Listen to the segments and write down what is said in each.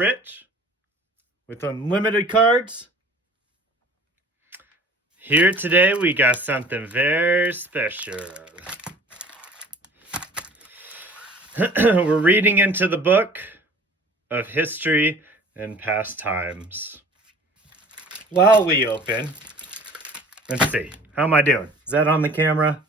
rich with unlimited cards. Here today we got something very special. We're reading into the book of history and past times. While we open, let's see, how am I doing? Is that on the camera?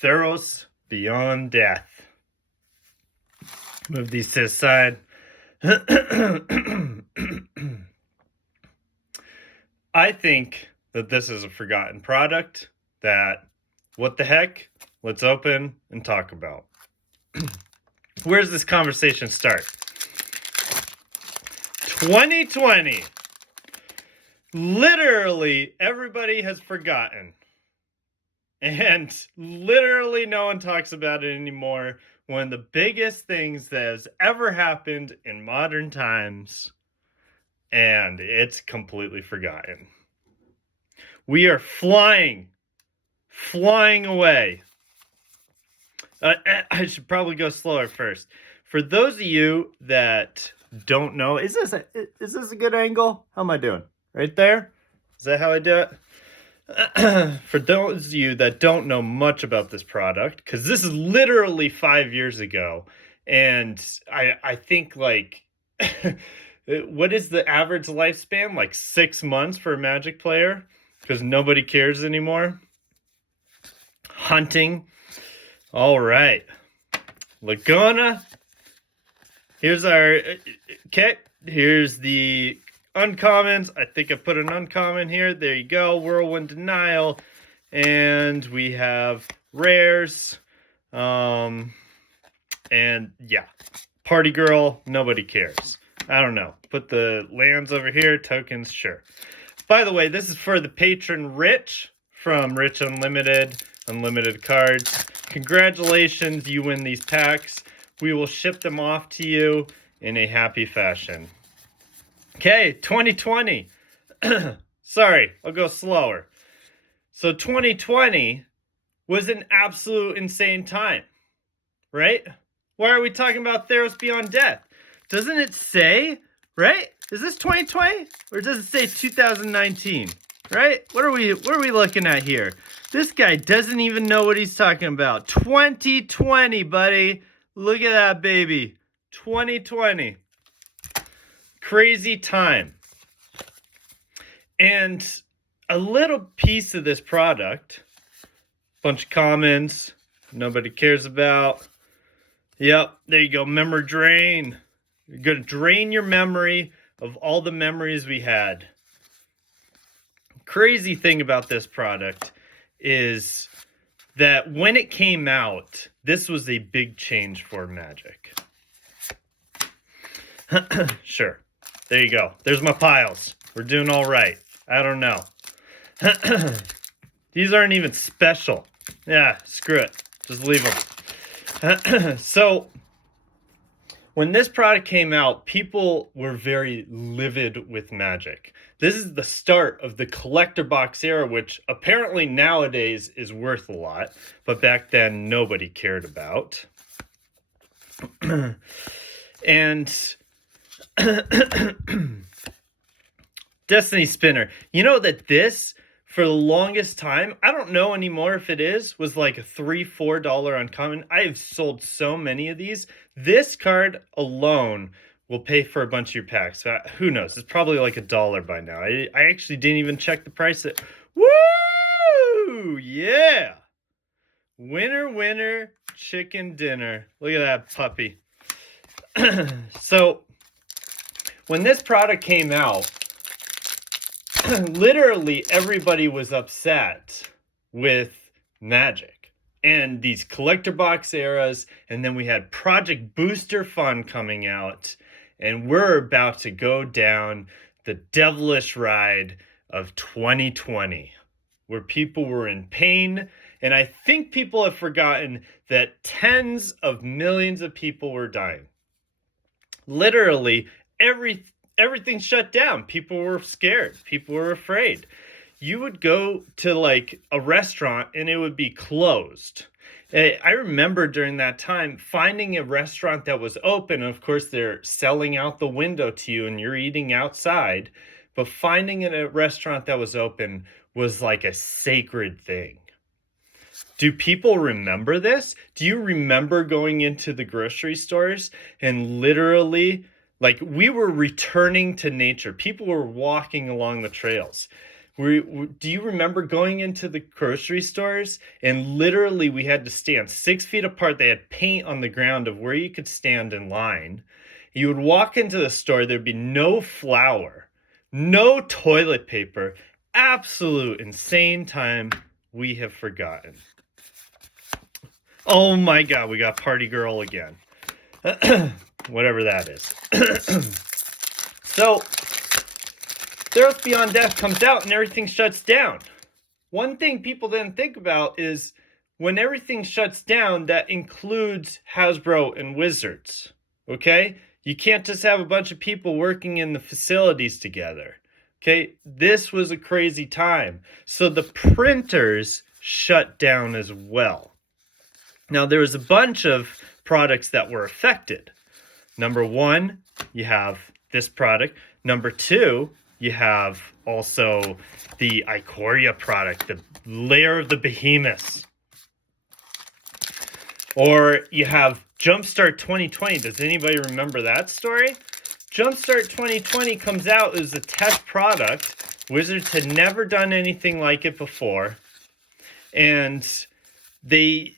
Theros Beyond Death. Move these to the side. I think that this is a forgotten product that, what the heck, let's open and talk about. Where does this conversation start? 2020. Literally everybody has forgotten. And literally no one talks about it anymore. One of the biggest things that has ever happened in modern times. And it's completely forgotten. We are flying away. I should probably go slower first. For those of you that don't know, is this a good angle? How am I doing? Right there? Is that how I do it? For those of you that don't know much about this product, because this is literally 5 years ago, and I think like, what is the average lifespan? Like 6 months for a Magic player? Because nobody cares anymore. Hunting. All right. Laguna. Here's our, okay, here's the uncommons. I think I put an uncommon here. There you go. Whirlwind Denial. And we have rares. And yeah. Party Girl. Nobody cares. I don't know. Put the lands over here. Tokens. Sure. By the way, this is for the patron Rich from Rich Unlimited. Unlimited cards. Congratulations. You win these packs. We will ship them off to you in a happy fashion. Okay, 2020. Sorry, I'll go slower. So 2020 was an absolute insane time, right? Why are we talking about Theros Beyond Death? Doesn't it say, right? Is this 2020 or does it say 2019? Right? What are we looking at here? This guy doesn't even know what he's talking about. 2020, buddy. Look at that, baby. 2020. Crazy time. And a little piece of this product, bunch of commons, nobody cares about. Yep, there you go, memory drain. You're going to drain your memory of all the memories we had. Crazy thing about this product is that when it came out, this was a big change for Magic. Sure. There you go. There's my piles. We're doing all right. I don't know. These aren't even special. Yeah, screw it. Just leave them. So, when this product came out, people were very livid with Magic. This is the start of the collector box era, which apparently nowadays is worth a lot, but back then nobody cared about. And Destiny Spinner. You know that this, for the longest time, I don't know anymore if it is, was like a $3-4 uncommon. I have sold so many of these. This card alone will pay for a bunch of your packs. Who knows? It's probably like $1 by now. I actually didn't even check the price. Woo! Yeah! Winner, chicken dinner. Look at that puppy. So, when this product came out, literally everybody was upset with Magic and these collector box eras, and then we had Project Booster Fun coming out, and we're about to go down the devilish ride of 2020, where people were in pain, and I think people have forgotten that tens of millions of people were dying. Literally, everything shut down. People were scared. People were afraid. you would go to like a restaurant and it would be closed. I remember during that time finding a restaurant that was open. Of course, they're selling out the window to you and you're eating outside. But finding a restaurant that was open was like a sacred thing. Do people remember this? Do you remember going into the grocery stores and literally, like, we were returning to nature? People were walking along the trails. Do you remember going into the grocery stores and literally we had to stand 6 feet apart? They had paint on the ground of where you could stand in line. You would walk into the store, there'd be no flour, no toilet paper. Absolute insane time we have forgotten. Oh my God, we got Party Girl again. Whatever that is. So, Theros Beyond Death comes out and everything shuts down. One thing people didn't think about is when everything shuts down, that includes Hasbro and Wizards. Okay? You can't just have a bunch of people working in the facilities together. Okay? This was a crazy time. So the printers shut down as well. Now, there was a bunch of products that were affected. Number one, you have this product. Number two, you have also the Ikoria product, the Lair of the Behemoths. Or you have Jumpstart 2020. Does anybody remember that story? Jumpstart 2020 comes out as a test product. Wizards had never done anything like it before. And the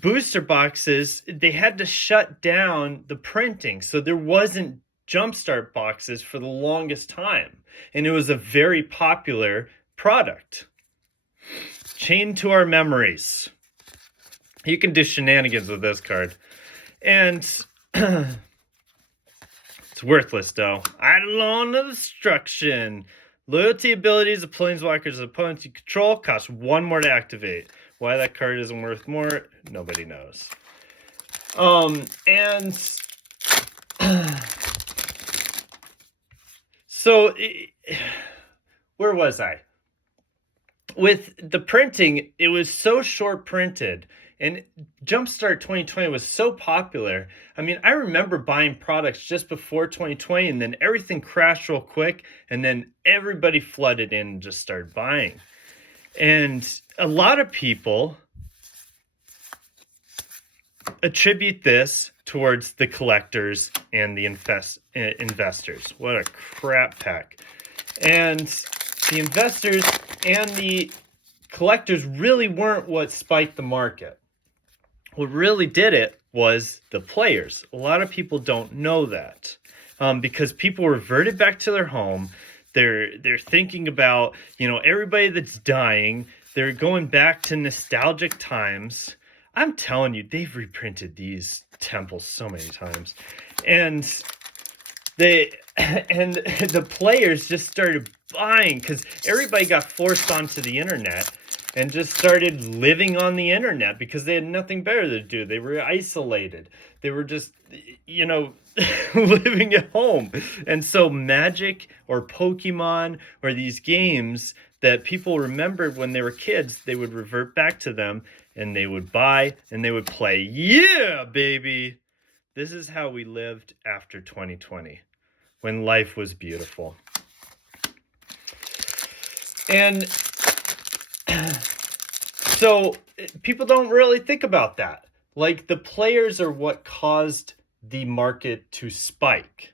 booster boxes, they had to shut down the printing. So there wasn't Jumpstart boxes for the longest time. And it was a very popular product. Chained to our memories. You can do shenanigans with this card. And it's worthless though. Eidolon of Destruction. Loyalty abilities of planeswalkers and opponents you control cost 1 more to activate. Why that card isn't worth more, nobody knows. So, where was I? With the printing, it was so short printed, and Jumpstart 2020 was so popular. I mean, I remember buying products just before 2020, and then everything crashed real quick, and then everybody flooded in and just started buying. And a lot of people attribute this towards the collectors and the investors. What a crap pack. And the investors and the collectors really weren't what spiked the market. What really did it was the players. A lot of people don't know that because people reverted back to their home. They're thinking about, everybody that's dying. They're going back to nostalgic times. I'm telling you, they've reprinted these temples so many times. And the players just started buying because everybody got forced onto the internet and just started living on the internet because they had nothing better to do. They were isolated. They were just, living at home. And so Magic or Pokemon or these games that people remembered when they were kids, they would revert back to them and they would buy and they would play. Yeah, baby. This is how we lived after 2020 when life was beautiful. And so people don't really think about that. Like the players are what caused the market to spike.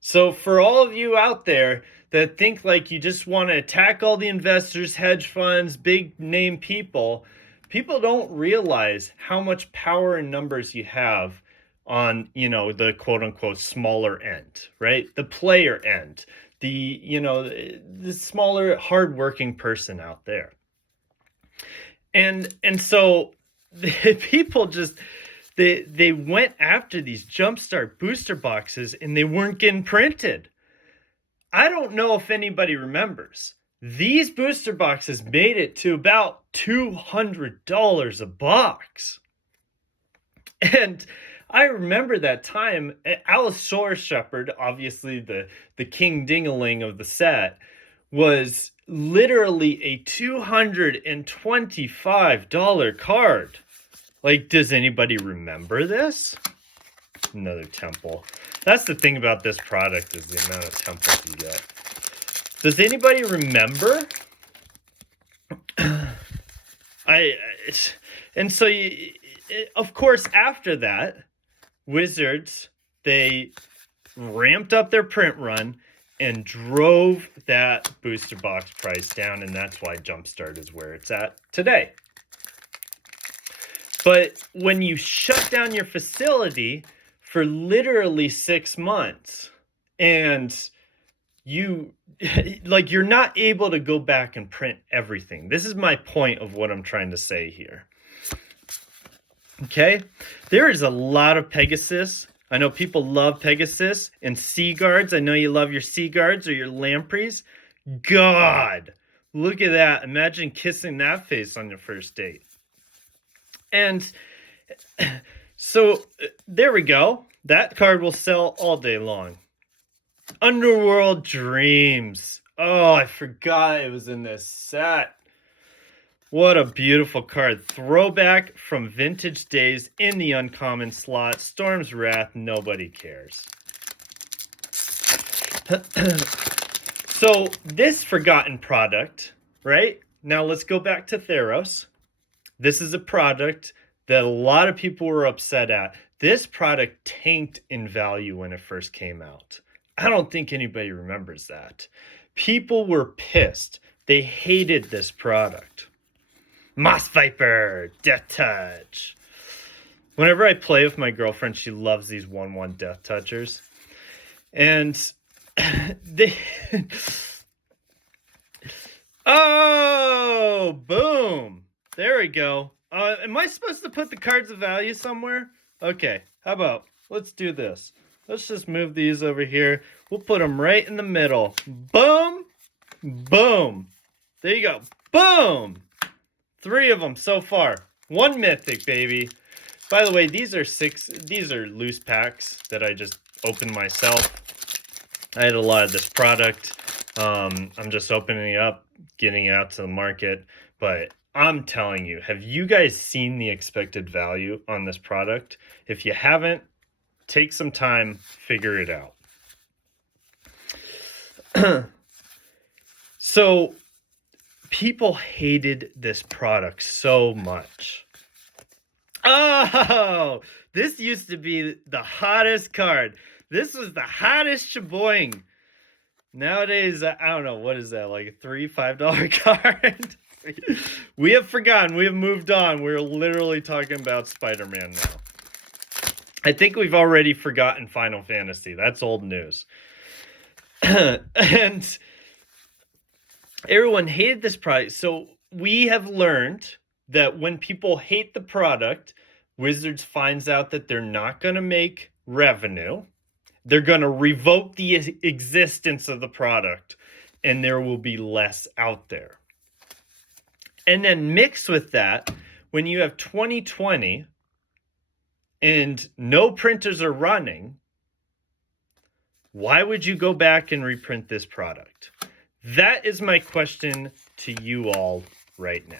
So for all of you out there that think like you just want to attack all the investors, hedge funds, big name people don't realize how much power and numbers you have on, the quote unquote smaller end, right? The player end, the smaller hardworking person out there. And so people just, they went after these Jumpstart booster boxes and they weren't getting printed. I don't know if anybody remembers. These booster boxes made it to about $200 a box. And I remember that time, Alice Shepherd, obviously the King Dingaling of the set, was literally a $225 card. Like, does anybody remember this? Another temple. That's the thing about this product, is the amount of temples you get. Does anybody remember? And so of course, after that, Wizards, they ramped up their print run and drove that booster box price down, and that's why Jumpstart is where it's at today. But when you shut down your facility for literally 6 months, and you're not able to go back and print everything. This is my point of what I'm trying to say here. Okay, there is a lot of Pegasus. I know people love Pegasus and Sea Guards. I know you love your Sea Guards or your Lampreys. God, look at that. Imagine kissing that face on your first date. And so there we go. That card will sell all day long. Underworld Dreams. Oh, I forgot it was in this set. What a beautiful card. Throwback from vintage days in the uncommon slot. Storm's Wrath, nobody cares. So this forgotten product, right? Now let's go back to Theros. This is a product that a lot of people were upset at. This product tanked in value when it first came out. I don't think anybody remembers that. People were pissed. They hated this product. Moss Viper, Death Touch. Whenever I play with my girlfriend, she loves these 1/1 Death Touchers. And they... Oh, boom. There we go. Am I supposed to put the cards of value somewhere? Okay, how about, let's do this. Let's just move these over here. We'll put them right in the middle. Boom. Boom. There you go. Boom. 3 of them so far. 1 mythic, baby. By the way, these are loose packs that I just opened myself. I had a lot of this product. I'm just opening it up, getting it out to the market. But I'm telling you, have you guys seen the expected value on this product? If you haven't, take some time, figure it out. So people hated this product so much. Oh, this used to be the hottest card. This was the hottest shaboing. Nowadays, I don't know, what is that, like a $3-5 card? We have forgotten. We have moved on. We're literally talking about Spider-Man now. I think we've already forgotten Final Fantasy. That's old news. And everyone hated this product. So we have learned that when people hate the product, Wizards finds out that they're not going to make revenue. They're going to revoke the existence of the product, and there will be less out there. And then mixed with that, when you have 2020 and no printers are running, why would you go back and reprint this product? That is my question to you all right now.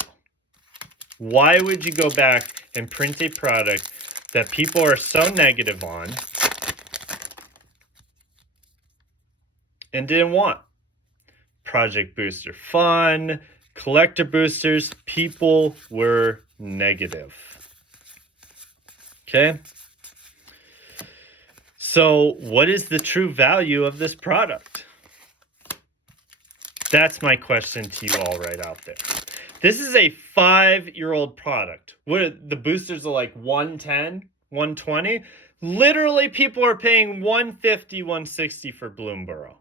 Why would you go back and print a product that people are so negative on and didn't want? Project Booster Fun, collector boosters, people were negative. Okay? So what is the true value of this product? That's my question to you all right out there. This is a 5-year-old product. The boosters are like 110, 120. Literally, people are paying 150, 160 for Bloomborough.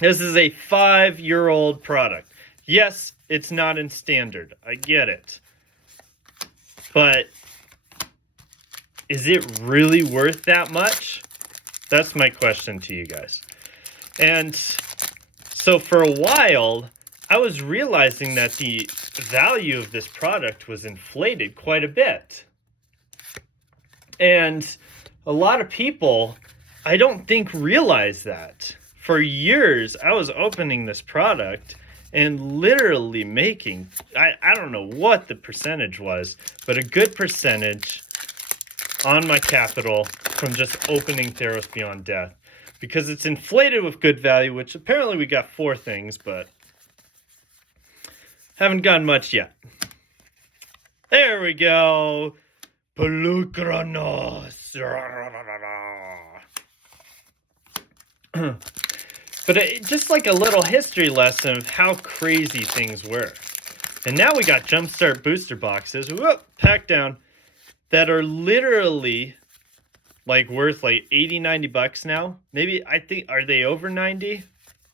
This is a 5-year-old product. Yes, it's not in standard. I get it. But is it really worth that much? That's my question to you guys. And so for a while, I was realizing that the value of this product was inflated quite a bit. And a lot of people, I don't think, realize that. For years, I was opening this product and literally making, I don't know what the percentage was, but a good percentage on my capital from just opening Theros Beyond Death. Because it's inflated with good value, which apparently we got 4 things, but haven't gotten much yet. There we go. Pelucranos. But just like a little history lesson of how crazy things were. And now we got Jumpstart booster boxes, whoop, packed down, that are literally like worth like 80, 90 bucks now. Maybe, I think, are they over 90?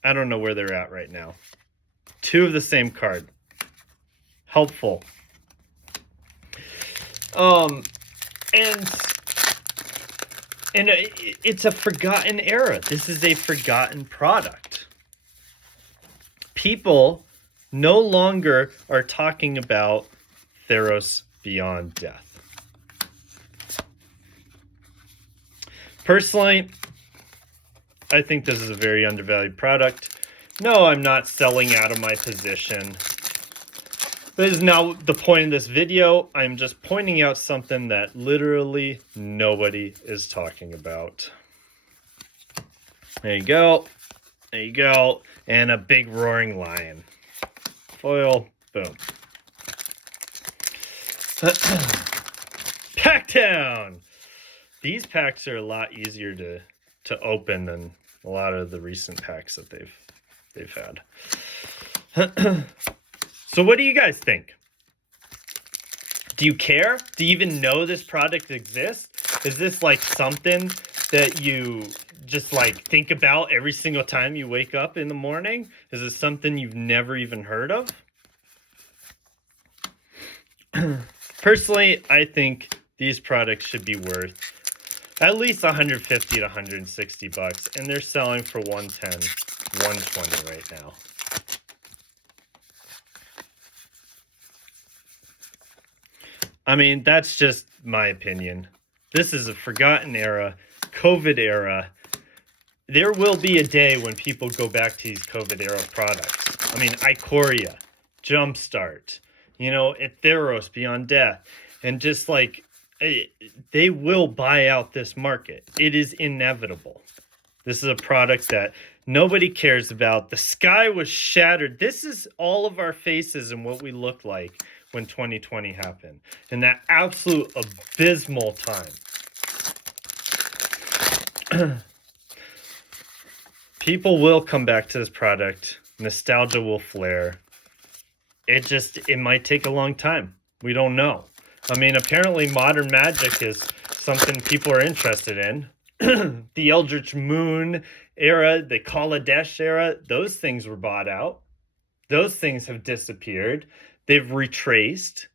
I don't know where they're at right now. 2 of the same card. Helpful. And it's a forgotten era. This is a forgotten product. People no longer are talking about Theros Beyond Death. Personally, I think this is a very undervalued product. No, I'm not selling out of my position. This is not the point of this video. I'm just pointing out something that literally nobody is talking about. There you go. There you go. And a big roaring lion. Foil. Boom. Pack down. These packs are a lot easier to open than a lot of the recent packs that they've had. So what do you guys think? Do you care? Do you even know this product exists? Is this like something that you just like think about every single time you wake up in the morning? Is it something you've never even heard of? Personally, I think these products should be worth at least 150 to 160 bucks, and they're selling for 110, 120 right now. I mean, that's just my opinion. This is a forgotten era, COVID era. There will be a day when people go back to these COVID era products. I mean, Ikoria, Jumpstart, you know, Theros Beyond Death, and just like, they will buy out this market. It is inevitable. This is a product that nobody cares about. The sky was shattered. This is all of our faces and what we look like when 2020 happened. In that absolute abysmal time. People will come back to this product. Nostalgia will flare. It might take a long time. We don't know. I mean, apparently modern magic is something people are interested in. The Eldritch Moon era, the Kaladesh era, those things were bought out. Those things have disappeared. They've retraced,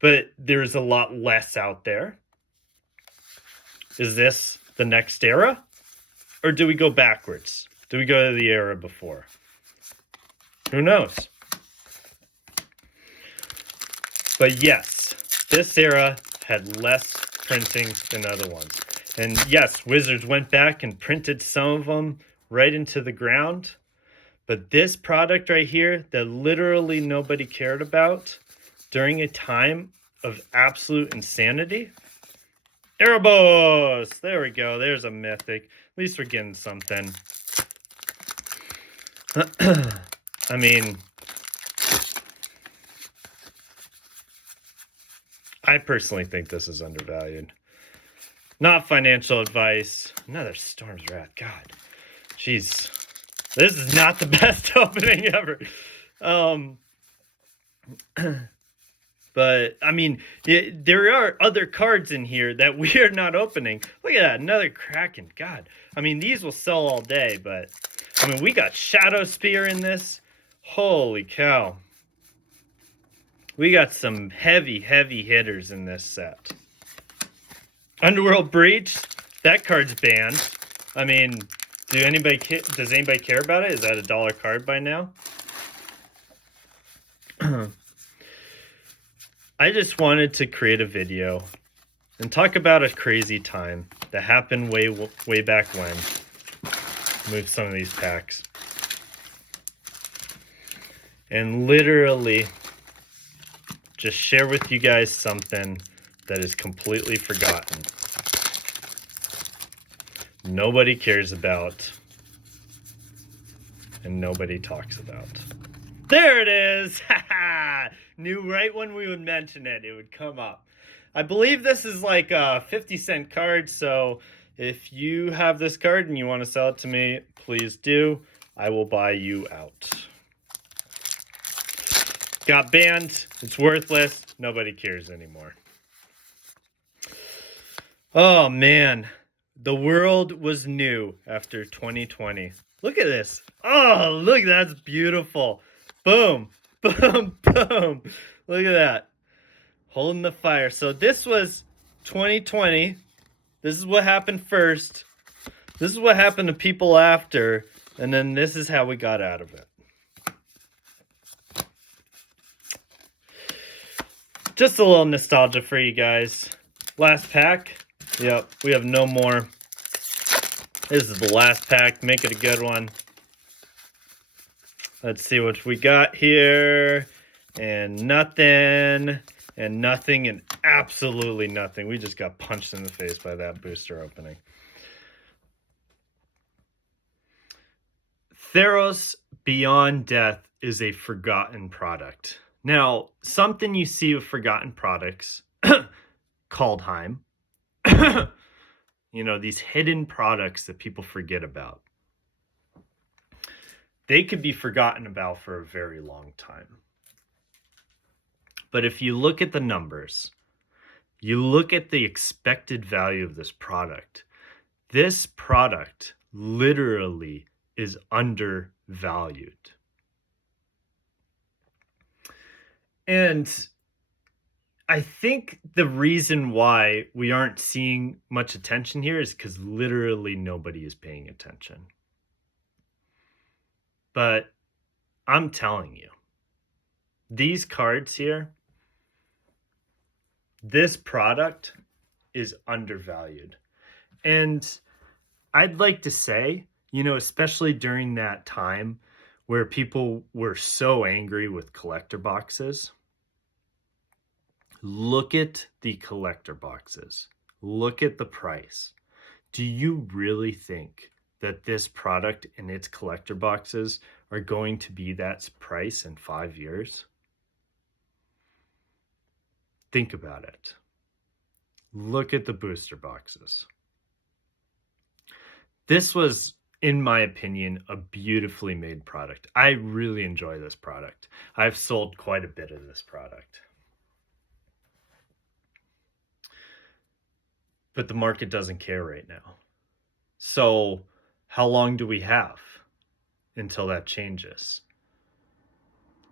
but there's a lot less out there. Is this the next era? Or do we go backwards? Do we go to the era before? Who knows? But yes, this era had less printing than other ones. And yes, Wizards went back and printed some of them right into the ground. But this product right here that literally nobody cared about during a time of absolute insanity. Erebos! There we go. There's a mythic. At least we're getting something. I mean, I personally think this is undervalued. Not financial advice. Another Storm's Wrath. God. Jeez. This is not the best opening ever. But, I mean, there are other cards in here that we are not opening. Look at that. Another Kraken. God. I mean, these will sell all day, but, I mean, we got Shadow Spear in this. Holy cow. We got some heavy, heavy hitters in this set. Underworld Breach. That card's banned. I mean, does anybody care about it? Is that a $1 card by now? I just wanted to create a video and talk about a crazy time that happened way back when. Move some of these packs. and literally just share with you guys something that is completely forgotten. Nobody cares about, and nobody talks about. There it is! Knew right when we would mention it, it would come up. I believe this is like a 50-cent card, so if you have this card and you want to sell it to me, please do. I will buy you out. Got banned. It's worthless. Nobody cares anymore. Oh, man. The world was new after 2020. Look at this. Oh, look, that's beautiful. Boom, boom, boom. Look at that. Holding the fire. So this was 2020. This is what happened first. This is what happened to people after. And then this is how we got out of it. Just a little nostalgia for you guys. Last pack. Yep, we have no more. This is the last pack. Make it a good one. Let's see what we got here. And nothing. And nothing. And absolutely nothing. We just got punched in the face by that booster opening. Theros Beyond Death is a forgotten product. Now, something you see with forgotten products, Kaldheim, you know, these hidden products that people forget about. They could be forgotten about for a very long time. But if you look at the numbers, you look at the expected value of this product literally is undervalued. And I think the reason why we aren't seeing much attention here is because literally nobody is paying attention. But I'm telling you, these cards here, this product is undervalued. And I'd like to say, you know, especially during that time where people were so angry with collector boxes, look at the collector boxes. Look at the price. Do you really think that this product and its collector boxes are going to be that price in 5 years? Think about it. Look at the booster boxes. This was, in my opinion, a beautifully made product. I really enjoy this product. I've sold quite a bit of this product. But the market doesn't care right now. So how long do we have until that changes?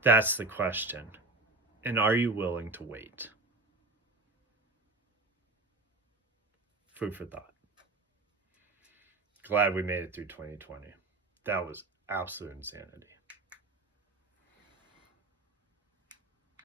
That's the question. And are you willing to wait? Food for thought. Glad we made it through 2020. That was absolute insanity.